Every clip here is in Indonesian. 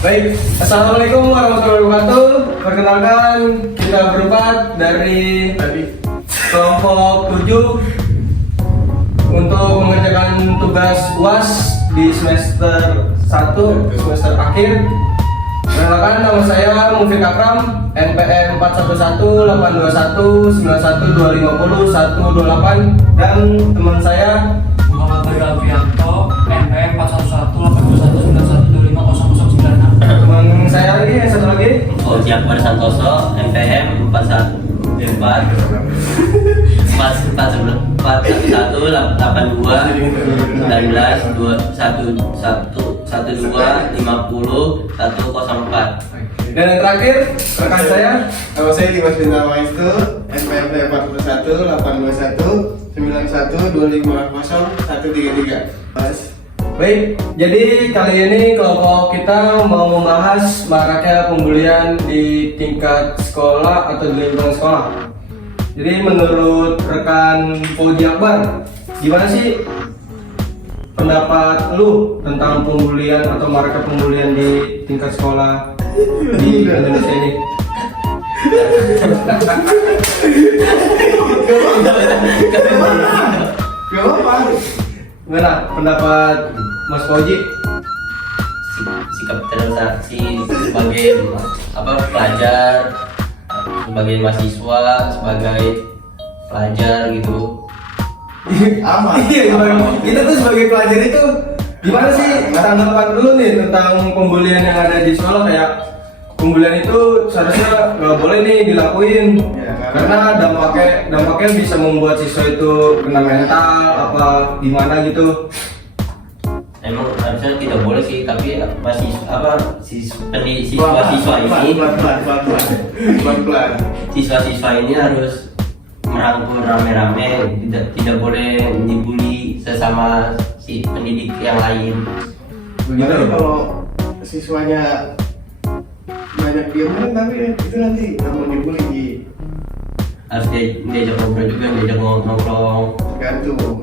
Baik, assalamualaikum warahmatullahi wabarakatuh. Perkenalkan, kita berempat dari kelompok 7 untuk mengerjakan tugas UAS di semester 1, semester akhir. Perkenalkan, nama saya Mufiq Akram, NPM 41182191250128, dan teman saya Muhammad Bayu Alfianto, NPM 41182191250096. teman saya lagi, yang satu lagi Fauzi Akbar Santoso, NPM 4141191250 dan yang terakhir rekan saya. Nama saya Dimas Bintang Waistu, NPM 41182151250133. Baik, jadi kali ini kelompok kita mau membahas maraknya pembulian di tingkat sekolah atau di lingkungan sekolah. Jadi menurut rekan Fauzi Akbar, gimana sih pendapat lu tentang pembulian atau maraknya pembulian di tingkat sekolah di Indonesia ini? Gak apa-apa. Gimana pendapat Mas Fauzi? sikap transaksi sebagai pelajar, sebagai mahasiswa, sebagai pelajar gitu. Aman. Iya, kita tuh sebagai pelajar itu gimana sih tanggapan dulu nih tentang pembulian yang ada di sekolah? Kayak pembulian itu seharusnya nggak boleh nih dilakuin Ya, karena dampaknya bisa membuat siswa itu kena mental apa gimana gitu. Emang harusnya tidak boleh sih, tapi masih siswa-siswa ini Pelan-pelan. siswa-siswa ini harus merangkul rame-rame, tidak boleh dibully sesama si pendidik yang lain. Begitu Tapi loh. kalau siswanya banyak diam kan, tapi itu nanti nggak mau dibully. Harus diajak ngobrol juga, diajak nongkrong.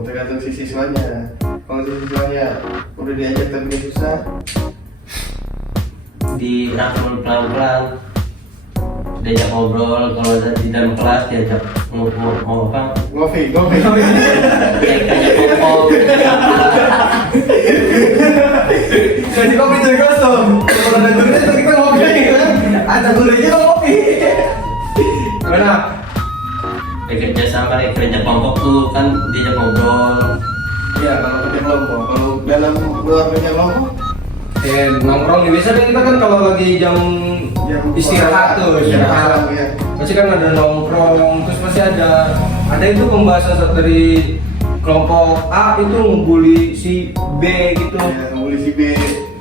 Tergantung si siswanya. Kalau si siswanya udah diajak tapi dia susah, Dirangkul pelan-pelan, diajak ngobrol. Kalau di dalam kelas diajak mau apa, ngopi. diajak ngomong. Jadi kopi dari kosong. Kalau ada gurunya itu kita ngopi gitu kan. Ada gurunya kita ngopi. Gimana? Bekerja sama, kerja kelompok tuh kan diajak ngobrol. Ya kalau kerja kelompok, kalau dalam luar kerja kelompok, Nongkrong nih biasanya kita kan kalau lagi jam istirahat tuh, istirahat. ya. Pasti kan ada nongkrong, terus pasti ada itu pembahasan dari kelompok A itu ngebully si B gitu. Ya, ngebully si B.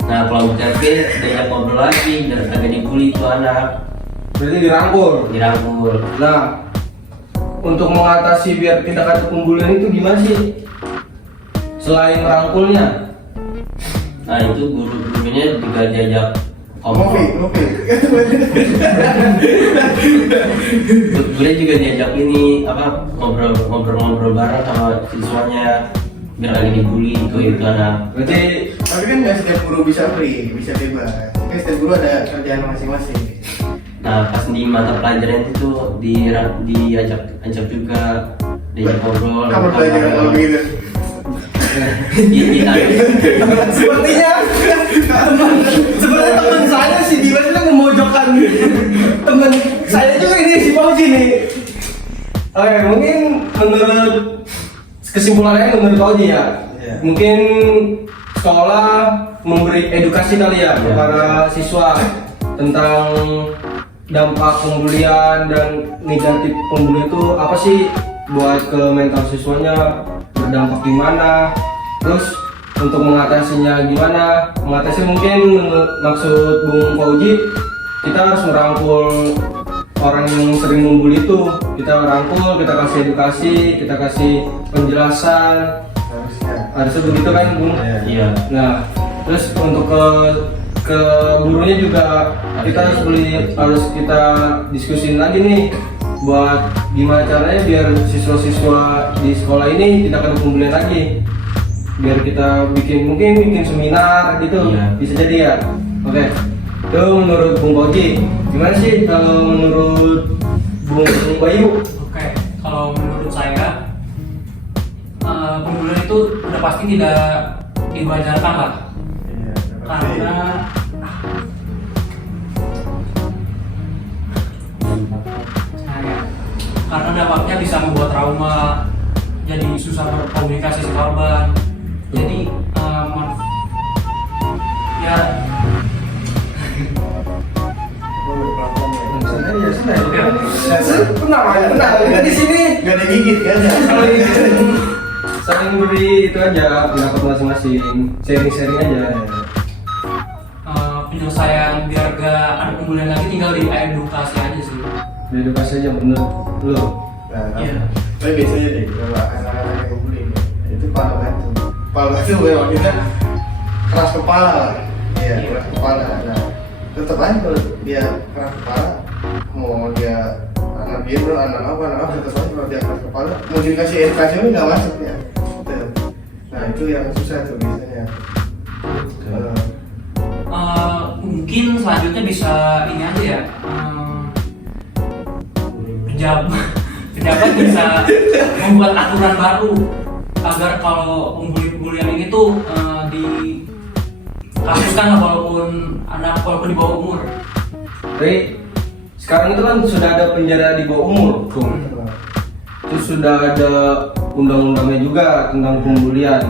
Nah kelompoknya B diajak ngobrol lagi, dan agak dibully tuh anak, Berarti dirangkul. dirangkul. Nah, untuk mengatasi biar tidak ada pembulian itu gimana sih? Selain merangkulnya, Nah itu gurunya juga diajak Ngopi. Gurunya juga diajak ini ngobrol bareng sama siswanya, biar lagi dibully itu anak. berarti Tapi kan nggak setiap guru bisa free, bisa bebas. Kan setiap guru ada kerjaan masing-masing. Nah pas di mata pelajaran itu diajak juga, diajak ngobrol. Kamu belajar kalau begitu. sepertinya teman saya si Dimas itu memojokkan teman saya juga ini si Fauzi nih. Oke, mungkin menurut kesimpulannya menurut Fauzi ya, Iya. mungkin sekolah memberi edukasi kali ya kepada siswa tentang dampak pembulian dan negatif pembulian itu apa sih buat ke mental siswanya, berdampak gimana, terus untuk mengatasinya gimana. Mengatasi mungkin maksud Bung Fauzi, kita harus merangkul orang yang sering membuli itu, kita rangkul, kita kasih edukasi, kita kasih penjelasan, harusnya begitu kan Bung? Iya. Nah, terus untuk ke gurunya juga kita harus kita diskusin lagi nih buat gimana caranya biar siswa-siswa di sekolah ini tidak ada pembulian lagi. Biar kita bikin seminar gitu, Iya. bisa jadi ya. Oke. Itu menurut Bung Boji, gimana sih kalau menurut Bung Bayu? Oke, kalau menurut saya pembulian itu udah pasti tidak diwajarkan lah, Iya, udah pasti. karena dampaknya bisa membuat trauma, jadi susah berkomunikasi si korban. Jadi ya Tenang, di sini Gak ada gigit kan ya? saling beri itu aja pendapat masing-masing, sharing-sharing aja. penyelesaian biar gak ada pembulian lagi tinggal di edukasi aja sih. Edukasi aja bener lo. Nah, Iya. tapi biasanya deh kalau anak-anak yang bully itu pala batu. Pala batu memang kita keras kepala lah. Iya, keras kepala. Nah, tetap aja kalau dia keras kepala, mau dia anak biru, anak apa, tetap aja kalau dia keras kepala, mau dikasih edukasi ini nggak masuk ya. Gitu. Nah itu yang susah tuh biasanya. Mungkin selanjutnya bisa ini aja ya, pejabat bisa membuat aturan baru agar kalau pembulian ini tuh dihapuskan lah, walaupun di bawah umur. Tapi sekarang itu kan sudah ada penjara di bawah umur, tuh. Terus sudah ada undang-undangnya juga tentang pembulian,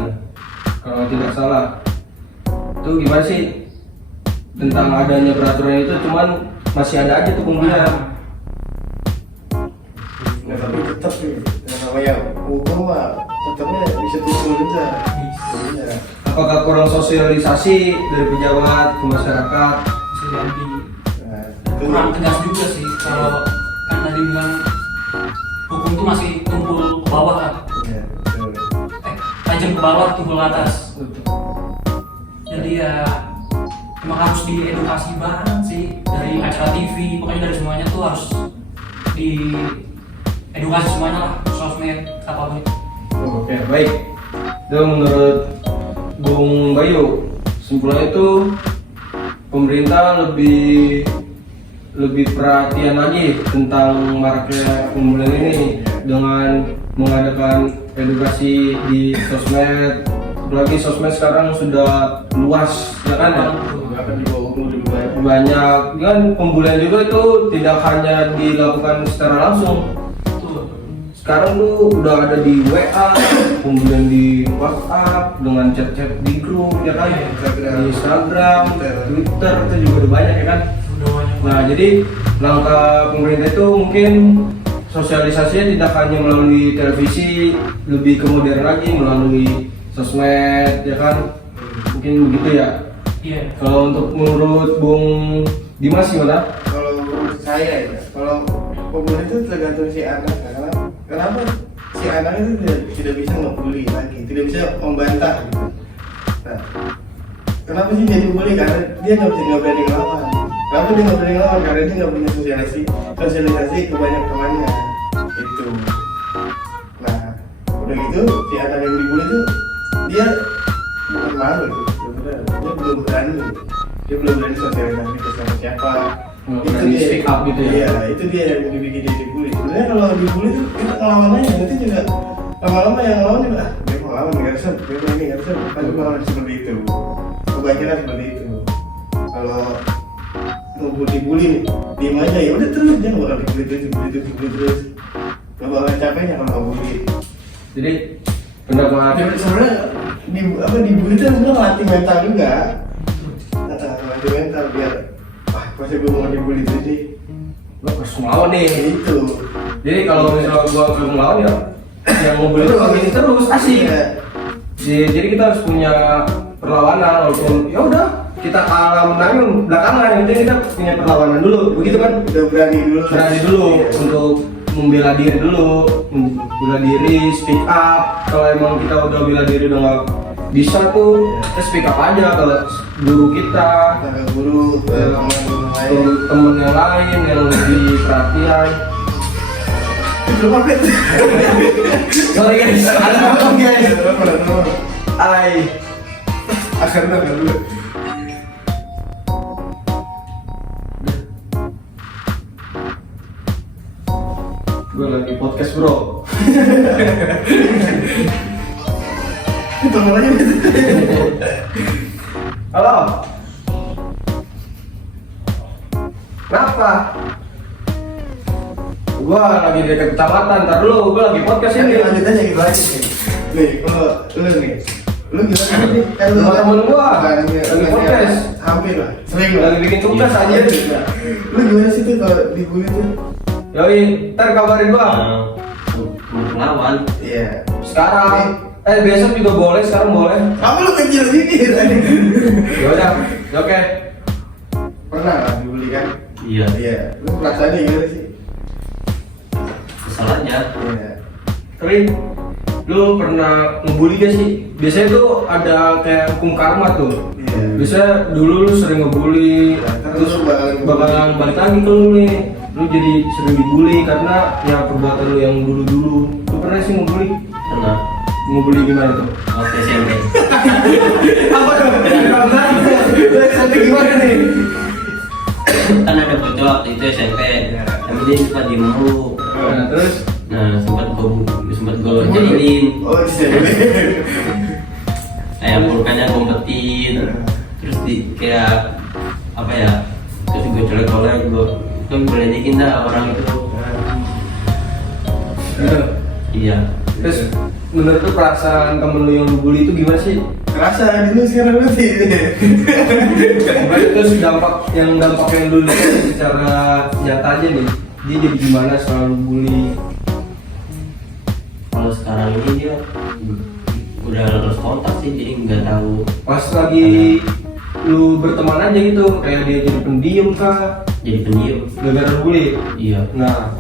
kalau tidak salah. Itu gimana sih tentang adanya peraturan itu? Cuman masih ada aja tuh pembulian. Nah tapi tetap sih, yang namanya hukum mah tetapnya bisa tutup juga. Iya. Apakah kurang sosialisasi dari pejabat ke masyarakat? Bisa jadi Nah, itu kurang tegas juga sih, kalau kan tadi bilang hukum tuh masih tumpul ke bawah kan, Iya, betul. tajam ke bawah tumpul ke atas. Jadi ya emang harus diedukasi banget sih, dari acara TV, pokoknya dari semuanya tuh harus diedukasi semuanya lah, sosmed apapun itu. Oke, baik. Itu menurut Bung Bayu, kesimpulannya itu pemerintah lebih perhatian lagi tentang maraknya pembulian ini dengan mengadakan edukasi di sosmed. Apalagi sosmed sekarang sudah luas, ya kan ya? Bahkan di bawah umur lebih banyak. Banyak kan pembulian juga itu tidak hanya dilakukan secara langsung. Tuh. Sekarang tuh udah ada di WA, kemudian di WhatsApp, dengan chat-chat di grup, ya kan? Di Instagram, Twitter itu juga udah banyak, ya kan? Udah banyak. Nah, jadi langkah pemerintah itu mungkin sosialisasinya tidak hanya melalui televisi, lebih ke modern lagi melalui sosmed, ya kan? Mungkin begitu ya. Iya. Kalau untuk menurut Bung Dimas gimana? Kalau menurut saya ya, kalau pembulian itu tergantung si anak. Kenapa si anak itu tidak bisa ngebully lagi, tidak bisa membantah gitu. Nah, kenapa sih jadi bully? Karena dia nggak berani ngelawan. Kenapa dia nggak berani ngelawan? Karena dia nggak punya sosialisasi ke banyak temannya. Itu. Nah, udah gitu si anak yang dibully itu dia bukan malu itu sebenarnya, dia belum berani. Dia belum berani sosialisasi ke siapa. Berani speak up gitu ya? Iya, itu dia yang dibikin dia dibully. Sebenarnya kalau dibully itu kita ngelawan aja, nanti juga lama-lama yang ngelawan juga dia mau ngelawan nggak bisa, dia mau ini nggak bisa, tapi malah seperti itu. Kebanyakan seperti itu. Kalau mau dibully nih, diem aja ya udah terus, dia nggak bakal dibully terus. Nggak bakal capeknya kalau bully. Jadi pendapat Sebenarnya dibully itu sebenarnya ngelatih mental juga. Ngelatih mental biar pasti gue mau dibully terus sih. lo harus ngelawan nih. Itu. Jadi kalau misalnya gua belum ngelawan ya, yang mau beli itu begini terus asik. Iya. Jadi kita harus punya perlawanan, walaupun ya udah kita kalah menang belakangan, yang penting kita punya perlawanan dulu, begitu kan? Udah berani dulu. Iya. Untuk membela diri dulu, membela diri, speak up. Kalau emang kita udah bela diri udah nggak bisa tuh, kita speak up aja ke guru kita, Ke guru, ke ke temen yang lain yang lebih perhatian. belum update. Sorry guys, ada apa guys? Hai. Akhirnya dulu. Gue lagi podcast bro. Itu namanya. Halo. Kenapa? Gua lagi dekat kecamatan, ntar dulu, gua lagi podcast ini. Lanjut aja gitu aja. Nih, kalau lu nih, lu gimana sih? Kan lu Sama temen gua, lagi podcast. hampir lah, sering lah. Lagi bikin tugas aja. Lu gimana sih tuh kalau dibully tuh? Yoi, ntar kabarin gua. Lawan. Iya. Sekarang, besok juga boleh, sekarang boleh. Kamu lu kecil dikit tadi. Ya udah, oke. Pernah lah dibully kan? Iya. Iya. Lu perasaannya gimana sih? Kesal aja. Iya. Tapi, lu pernah ngebully gak sih? Biasanya tuh ada kayak hukum karma tuh. Iya. Biasanya dulu lu sering ngebully, Nah, terus lu bakalan bakalan balik lagi ke lu nih. Lu jadi sering dibully karena ya perbuatan lu yang dulu-dulu. Lu pernah sih ngebully? Pernah. Ngebully gimana tuh? Waktu SMP. Apa tuh? Lu SMP gimana nih? Kan ada bocah waktu itu SMP. Tapi dia suka diem mulu. Nah, terus? Nah, sempat gue jahilin. Oh, iya. Kayak pulpennya ngumpetin. Terus kayak apa ya? Terus gue colek-colek, gue ngeledekin dah orang itu. Gitu. Iya. Terus menurut lu perasaan temen lu yang ngebully itu gimana sih? Kerasa dulu sekarang berarti. Terus dampak yang lu lihat secara nyata aja nih, dia jadi gimana selalu bully? Kalau sekarang ini dia udah lost kontak sih, jadi nggak tahu. Pas lagi lu berteman aja gitu, kayak dia jadi pendiam kah? Jadi pendiam. Gara-gara bully? Iya. Nah,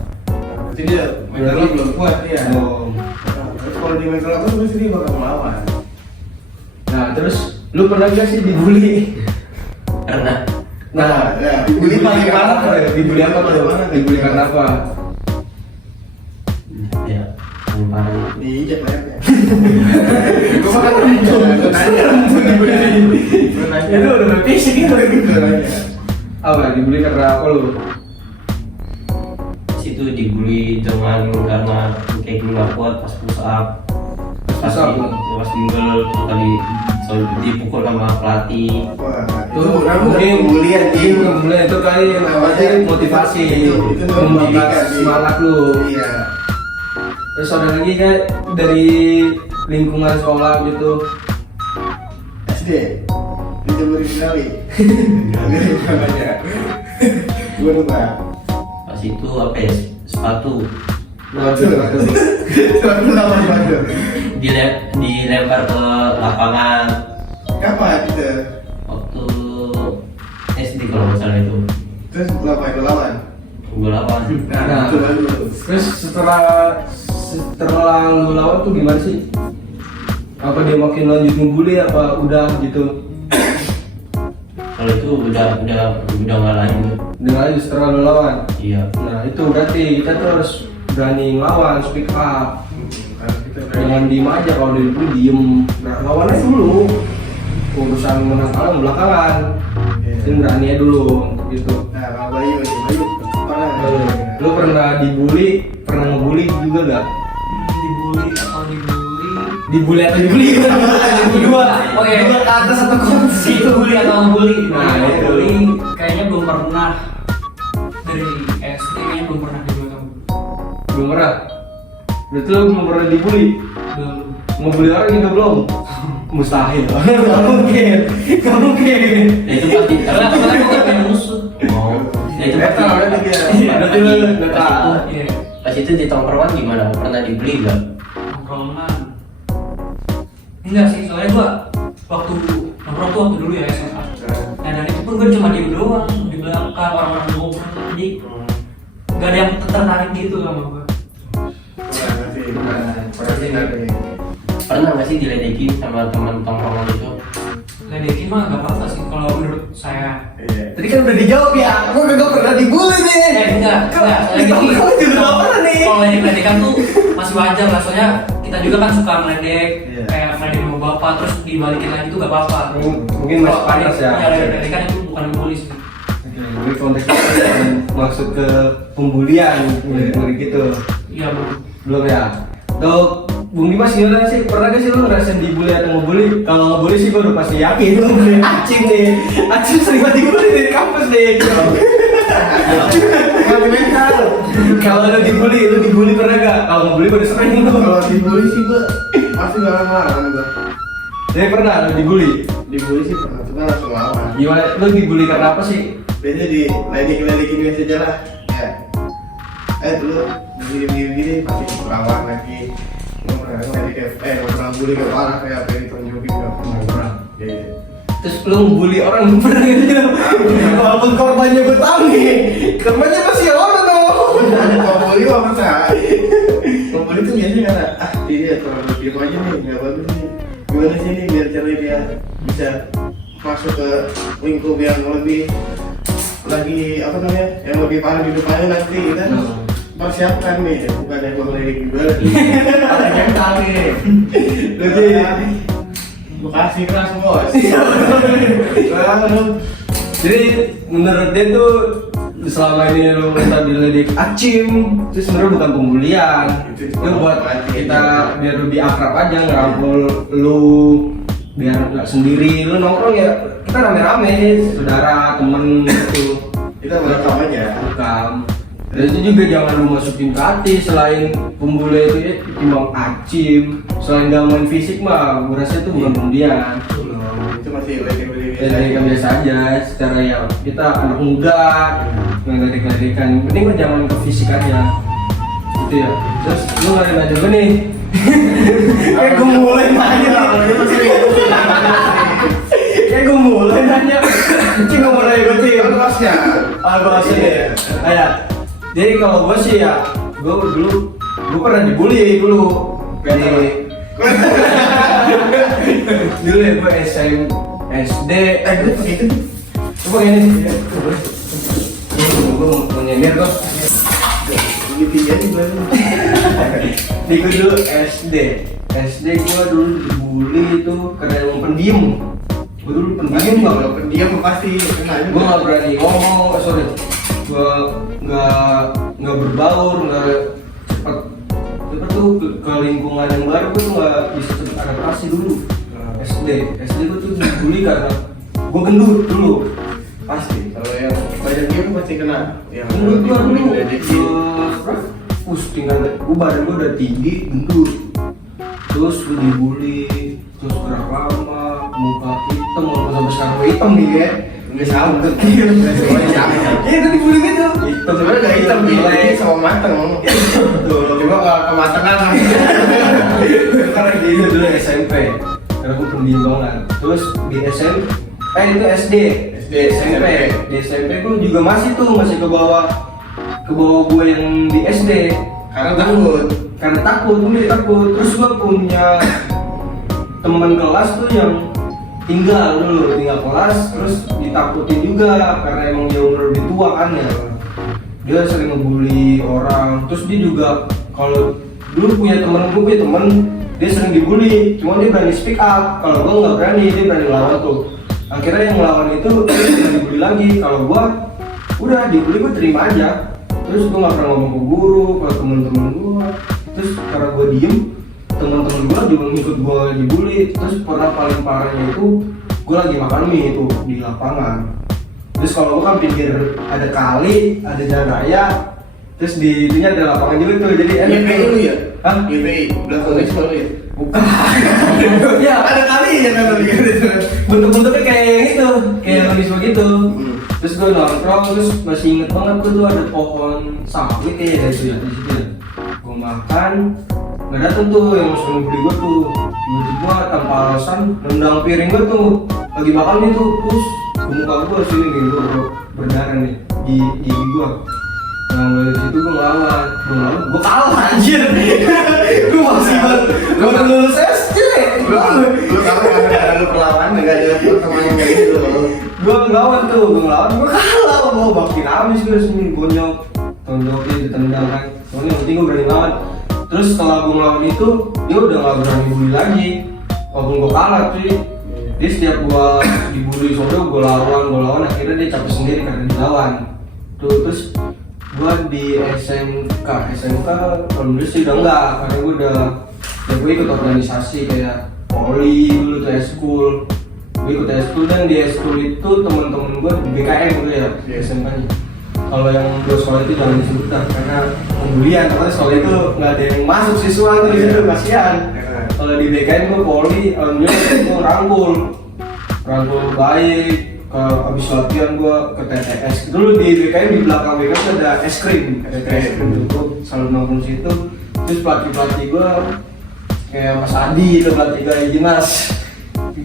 Berarti dia mentalnya belum kuat ya. oh. Terus kalau di mental apa pasti dia bakal melawan. Nah terus lu pernah gak sih dibully? Karena Nah, ya, dibully dibully paling parah apa? tuh ya? Dibully apa tuh? Mana? Dibully karena apa? ya paling parah itu. Diinjak lehernya. Gue makan itu. Gue nanya. Gue nanya. Itu udah fisik gitu. Gue nanya. Apa? Dibully karena apa lu? Situ dibully dengan karena kayak gue nggak kuat pas push up. Pas bimbel kali selalu dipukul sama pelatih. Wah, Tuh, mungkin pembulian sih. Pembulian itu kali namanya motivasi, Itu membakar sih. semangat lu. Iya. Terus ada lagi kan dari lingkungan sekolah gitu. SD. Ditemurin sekali. Namanya. Gue lupa. Pas itu apa ya, sepatu Selalu lawan Bandung. dilempar ke lapangan Kapan itu? waktu SD kalau nggak salah itu. Terus lawan lawan. Gue lawan. Nah, Itu bagus. terus setelah lu lawan tuh gimana sih? Apa dia makin lanjut ngebully apa udah gitu? Kalau itu udah nggak lanjut. Udah lanjut setelah lu lawan. Iya. Nah itu berarti kita tuh harus berani ngelawan, speak up. Jangan diem aja, kalau dia dulu diem. Nah lawan aja dulu. Urusan menang kalah belakangan. Jadi berani aja dulu untuk gitu. Nah, kalau Bayu pernah. Lu pernah dibully, pernah ngebully juga gak? Dibully atau dibully? Dibully atau dibully? Dua. Oh iya. Dua ke atas atau ke bawah? Itu bully atau ngebully? Nah, itu. Bully kayaknya belum pernah. Dari SD kayaknya belum pernah dibully kamu. Belum pernah. Berarti lu belum pernah dibully? Belum. Ngebully orang juga belum? Mustahil. Gak mungkin. Gak mungkin. Nah, itu pasti Karena aku gak punya musuh. Oh. Nah, itu pasti. Betul, berarti dia. Berarti lu udah tahu. Iya. Pas itu di tongkrongan gimana? Pernah dibeli nggak? Nongkrongan. Enggak sih, soalnya gua waktu nongkrong tuh waktu dulu ya SMA. Nah dan itu pun gue cuma diem doang di belakang orang-orang nongkrong, jadi nggak ada yang tertarik gitu sama gua. Pernah nggak sih diledekin sama teman tongkrongan itu? Ledekin mah nggak apa-apa sih kalau menurut saya. Tadi kan udah dijawab ya, aku gak pernah dibully nih. Enggak. Di tongkrong juga gak pernah nih. Kalau ledek-ledekan tuh masih wajar lah, soalnya kita juga kan suka meledek, Iya. kayak meledek sama bapak terus dibalikin lagi tuh gak apa-apa. Mungkin masih panas ya. Ya ledek-ledekan itu bukan bully sih. Jadi konteksnya masuk ke pembulian, gitu. Iya bro. Belum ya. Tuh, Bung Dimas gimana sih? Pernah gak sih lu ngerasain dibully atau ngebully? Kalau ngebully sih gue udah pasti yakin lu bully Acim nih. Acim sering banget dibully dari kampus nih. Kalau lu dibully pernah gak? Kalau ngebully gue udah sering lu. Kalau dibully sih gue pasti larang-larang gue. Jadi pernah lu dibully? Dibully sih pernah, cuma langsung lawan. Gimana? Lu dibully karena apa sih? Biasanya di ledik-ledikin biasa aja lah. Ya. Dulu gini pasti lawan lagi. Nggak pernah ngeledek nggak pernah bully ke parah kayak apa yang ditunjukin nggak pernah. Iya. Terus lu ngebully orang pernah gitu? Walaupun korbannya gue tahu nih, korbannya masih orang dong. Kalau bully mah pernah. Kalau bully tuh biasanya karena dia terlalu diem aja nih, nggak bagus nih. Gimana sih nih biar caranya dia bisa masuk ke lingkup yang lebih lagi apa namanya, yang lebih parah di depannya nanti kan. Persiapkan nih, bukan yang gue ngelirik juga. Ada yang tahu nih. Gue kasih keras bos. Jadi menurut dia tuh selama ini lu minta diledik Acim, itu sebenarnya bukan pembulian. Itu buat kita biar lebih akrab aja, ngerangkul lu biar nggak sendiri. Lu nongkrong ya kita rame-rame, saudara, temen gitu. Kita merekam aja. Rekam. Dan itu juga jangan lu masukin ke hati. Selain pembuli itu ya timbang Acim. Selain gangguan fisik mah, gue rasa itu bukan pembulian. Itu masih ledek-ledek Ledek biasa aja, secara ya kita anak muda, ngeledek-ledekan. Penting mah jangan ke fisik aja. Gitu ya. Terus lu nanya gue nih. Kayak gue mulai nanya. Kayak gue mulai nanya. Cing gue mulai gue cing. Kelasnya. Kelasnya ya. Kayak. Jadi kalau gue sih ya, gue pernah dibully dulu. Dulu ya gue SD. Gue begitu. Coba ini. Gue mau nyender kok. Begitu aja gue. Di gue dulu SD gue dulu dibully itu karena emang pendiam. Gue dulu pendiam banget. Kalau pendiam pasti kena juga. Gue nggak berani ngomong, gue nggak berbaur, nggak cepet tuh ke lingkungan yang baru. Gue tuh nggak bisa cepet adaptasi dulu. SD gue tuh dibully karena gue gendut dulu pasti. Kalau yang banyak game pasti kena. Yang Gendut gue dulu, ledekin. tinggal gue badan gue udah tinggi, gendut. Terus gue dibully, terus gerak lama, muka hitam, walaupun sampai sekarang gue hitam nih ya. Nggak sama kecil. Semuanya sama. Iya itu dibully gitu. Hitam sebenarnya nggak hitam Jelek. sama mateng. Tuh, Coba kalau kematangan. karena gitu dulu SMP. Karena gue pendiam banget. Terus di itu SD. Di SMP gue juga masih ke bawah gue yang di SD. Karena takut, gue takut. Terus gue punya teman kelas tuh yang tinggal kelas, terus ditakutin juga karena emang dia umur lebih tua kan ya. Dia sering ngebully orang. Terus dia juga kalau dulu punya temen dia sering dibully, cuma dia berani speak up. Kalau gue nggak berani, dia berani lawan tuh. Akhirnya yang lawan itu dia tidak dibully lagi. Kalau gue udah dibully gue terima aja. Terus gue nggak pernah ngomong ke guru, ke temen-temen gue. Terus karena gue diem, teman-teman gue juga ngikut gue dibully. Terus pernah paling parahnya itu gue lagi makan mie itu di lapangan. Terus kalau gue kan pinggir ada kali, ada jalan raya. Terus di itunya ada lapangan juga tuh, jadi enak. YPI lu ya? Hah? YPI, belakangnya selalu ya? Bukan. Ya ada kali ya kan bentuk-bentuknya kayak gitu, kayak manis begitu. Terus gue nongkrong, terus masih inget banget tuh ada pohon sawit kayaknya itu ya di situ ya. Gue makan, nggak dateng tuh yang sering beli gue tuh. Tiba-tiba tanpa alasan nendang piring gue tuh lagi makan itu, terus muka gue sini nih gue berdarah nih di gigi gue. Nah dari situ gue ngelawan, gue kalah anjir. Gue masih baru lulus SD. Lu tahu ada lu perlawanan nggak ada pertemuan kayak gitu. Gue ngelawan, gue kalah. Gue makin habis gue sini bonyok, tonjoknya ditendang kan. Soalnya yang penting gue berani lawan. Terus setelah gue ngelawan itu, dia udah nggak berani bully lagi. Walaupun gue kalah cuy. Dia setiap gue dibully soalnya gue lawan. Akhirnya dia capek sendiri karena dilawan. Tuh terus Gua di SMK alhamdulillah sih udah enggak, karena gua udah ya gua ikut organisasi kayak poli dulu tuh eskul. Gua ikut eskul dan di eskul itu teman-teman gua di BKM gitu ya di SMK-nya. Kalau yang dua sekolah itu jangan disebutkan karena pembulian, karena sekolah itu nggak ada yang masuk siswa tuh di situ, kasihan. Kalau di BKM gua poli alhamdulillah itu rangkul baik. Ke abis latihan gua ke TTS dulu di BKM, di belakang BKM ada es krim, gua selalu nongkrong situ. Terus pelatih gua kayak Mas Adi itu pelatih gua Jinas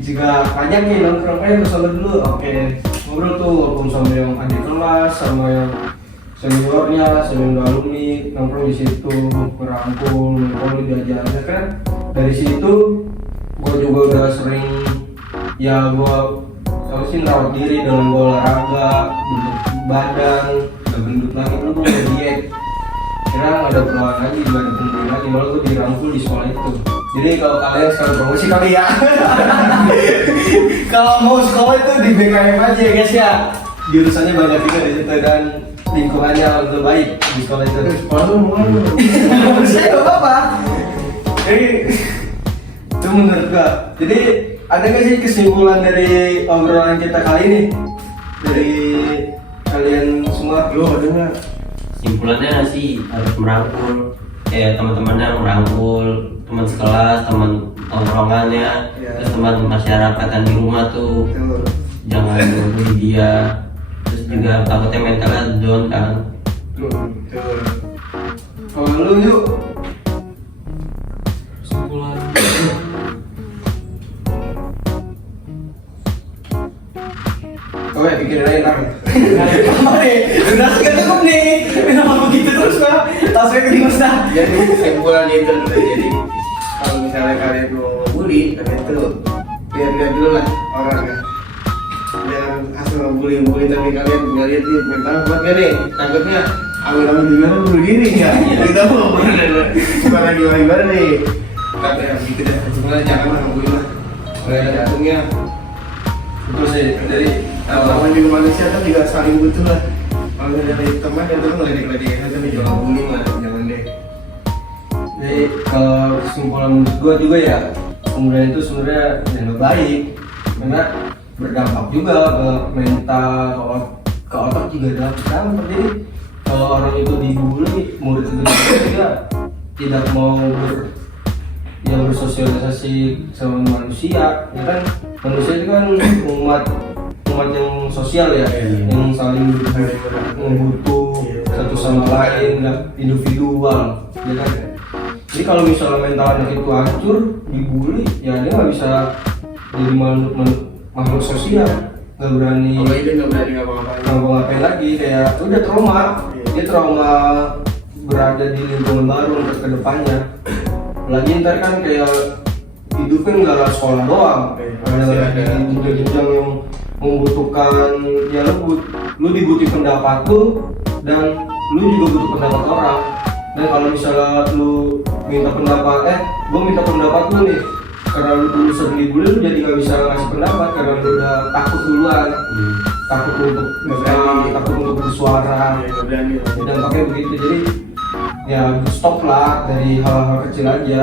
juga banyak nih nongkrong bersama dulu. Oke, ngobrol tuh walaupun sama yang adik kelas, sama yang seniornya, sama yang alumni, nongkrong di situ, merangkul, nongkrong diajar kan. Dari situ gua juga udah sering ya gua kalau sih merawat diri dengan olahraga, bentuk badan, udah gendut lagi, lu gue udah diet. Kira nggak ada peluang lagi, nggak ada peluang lagi, malah gue dirangkul di sekolah itu. Jadi kalau kalian sekarang promosi kali ya, kalau mau sekolah itu di BKM aja ya guys ya. Jurusannya banyak juga di situ dan lingkungannya lebih baik di sekolah itu. Sekolah lu mulai lu. Saya nggak apa-apa. Jadi itu menurut gua. Jadi ada nggak sih kesimpulan dari obrolan kita kali ini dari kalian semua? Lu ada nggak? Simpulannya sih harus merangkul, kayak teman-temannya merangkul, teman sekelas, teman tongkrongannya, terus teman masyarakat di rumah tuh Tuh. jangan bully dia. Terus juga takutnya mentalnya down kan. Tuh. Kalau lu yuk, Kesimpulan coba pikirin aja ntar. Apa nih? Udah sekian cukup nih. Kenapa begitu terus pak? Tasnya ke dimas dah. Jadi kesimpulannya itu adalah, jadi kalau misalnya kalian mau bully, kalian tuh lihat dulu lah orangnya. Jangan asal ngebully tapi kalian nggak lihat nih mental kuat gak nih? Takutnya amit-amit gimana bunuh diri ya? Kita mau gimana nih? Katanya gitu deh. Sebenarnya jangan ngebully lah. Kayak jantungnya. Betul sih. Jadi Teman juga manusia kan juga saling butuh lah. Kalau dari teman dan teman ngeledek-ledekin aja nih, jangan bullying lah, jangan deh. Jadi kalau kesimpulan menurut gua juga ya, pembulian itu sebenarnya yang baik karena berdampak juga ke mental, ke otak juga dampak. Jadi kalau orang itu dibully, murid itu juga tidak mau bersosialisasi sama manusia, ya kan manusia itu kan umat yang sosial ya, yang saling membutuh satu sama lain, individual, ya kan. Jadi kalau misalnya mental anak itu hancur, dibully, ya dia nggak bisa jadi makhluk sosial, nggak berani Dia nggak berani ngapa-ngapain. ngapa-ngapain lagi, kayak udah trauma, dia trauma berada di lingkungan baru untuk kedepannya. Lagi ntar kan kayak hidup kan nggak sekolah doang, ada jenjang yang membutuhkan ya lu dibutuhin pendapat lu dan lu juga butuh pendapat orang. Dan kalau misalnya lu minta pendapat, gua minta pendapat lu nih, karena lu dulu sering dibully, lu jadi nggak bisa ngasih pendapat karena lu udah takut duluan, takut untuk takut untuk bersuara. Nggak berani lah. Ya, dampaknya begitu. Jadi ya stop lah dari hal-hal kecil aja,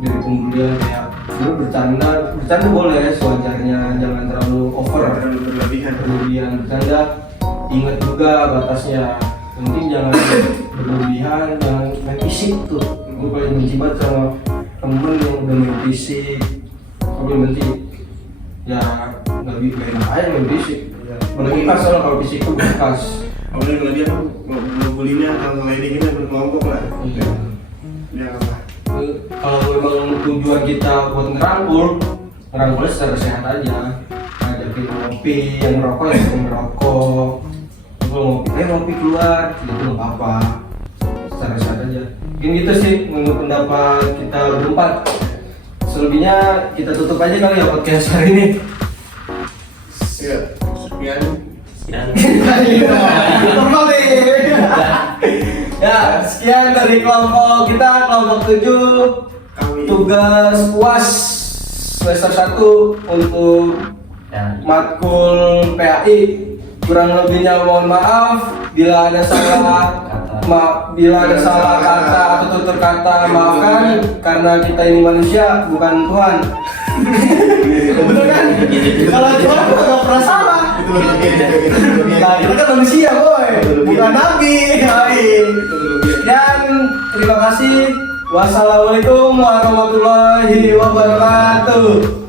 dari pembulian. Kayak lu bercanda boleh sewajarnya, jangan terlalu over, Terlalu berlebihan. bercanda ingat juga batasnya. Yang penting jangan berlebihan, jangan main fisik tuh. Gue paling benci banget sama temen yang udah main fisik. Gue benci ya, nggak enak aja main fisik. Bekas soalnya kalau fisik tuh bekas. Apalagi kalau dia kan ngebulinya atau ngeledeknya berkelompok lah. Jangan lah. Kalau memang tujuan kita buat ngerangkul secara sehat aja, ngajakin ngopi, yang merokok ya yang merokok. Kalau ngopi keluar, gitu nggak apa-apa, secara sehat aja. Mungkin gitu sih menurut pendapat kita berempat. Selebihnya kita tutup aja kali ya podcast hari ini. Ya, sekian. Ya, sekian dari kelompok kita, kelompok 7. Tugas UAS semester 1 untuk Ya, matkul PAI. Kurang lebihnya mohon maaf. Bila ada salah bila ada salah kata atau tutur kata, maafkan karena kita ini manusia bukan Tuhan. Betul kan? Kalau Tuhan nggak pernah salah. Nah, kita kan manusia, boy, bukan nabi. Dan terima kasih. Wassalamualaikum warahmatullahi wabarakatuh.